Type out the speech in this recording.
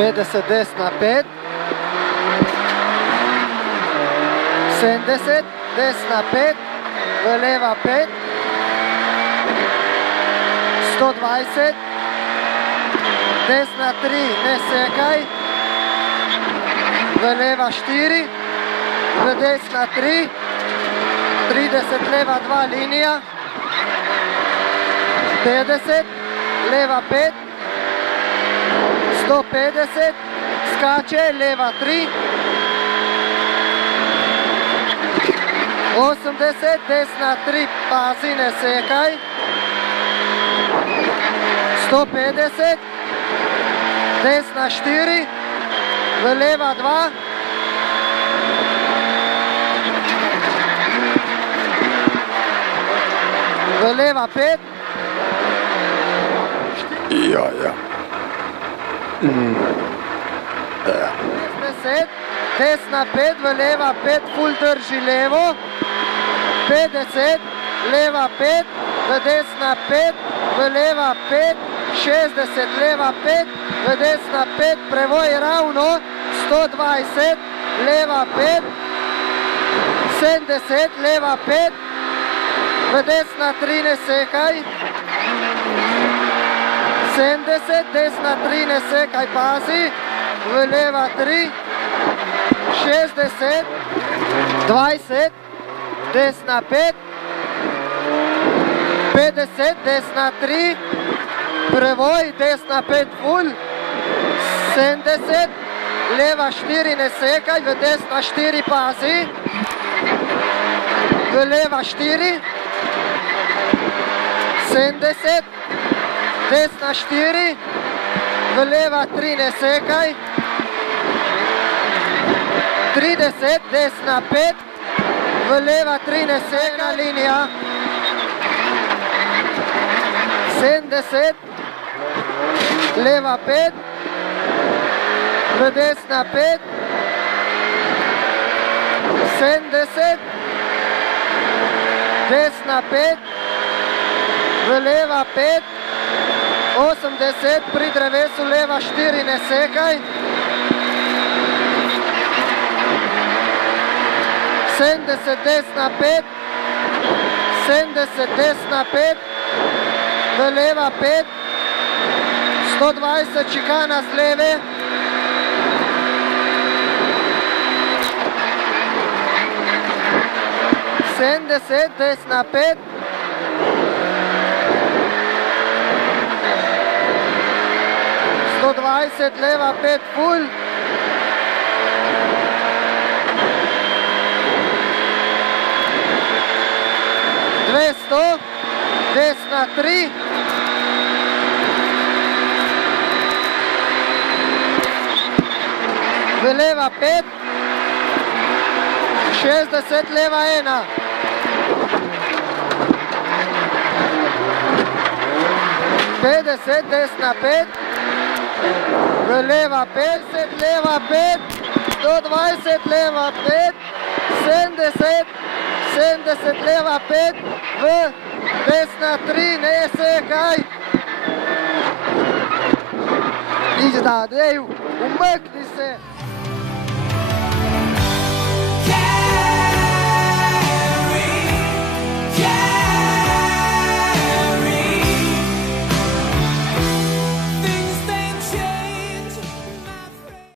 50 desna 5, 70 desna 5, v leva 5, 120, desna 3, ne sekaj, v leva 4, v desna 3, 30, leva 2, linija, 50, leva 5, 150, skače, leva 3, 80, desna 3, pazi, ne sekaj, 150, desna 4, v leva 2, v leva 5, ja. 10, desna 5, v leva 5, ful drži levo, 50, leva 5, v desna 5, v leva 5, 60, leva 5, v desna 5, prevoj ravno, 120, leva 5, 70, leva 5, v desna 3 ne sekaj, 70, desna 3 ne sekaj, pazi, v leva 3, 60, 20, desna 5, 50, desna 3, prevoj, desna 5 ful, 70, leva 4 ne sekaj, v desna 4 pazi, v leva 4, 70, desna 4, v leva 3 ne sekaj, 30, desna 5, v leva 3 ne sekaj, linija, 70, leva 5, v desna 5, 70, desna 5, v leva 5, 80, pri drevesu leva 4 ne sekaj, 70, desna 5, 70, desna 5, v leva 5, 120, čikana z leve, 70, desna 5, 120, leva 5 ful, 200, desna 3, v leva 5, 60, leva 1, 50, desna 5, v leva 50, leva 5, 120, leva 5, 70, 70, leva 5, v desna 3, ne sekaj. Nič da, dej, umakni se.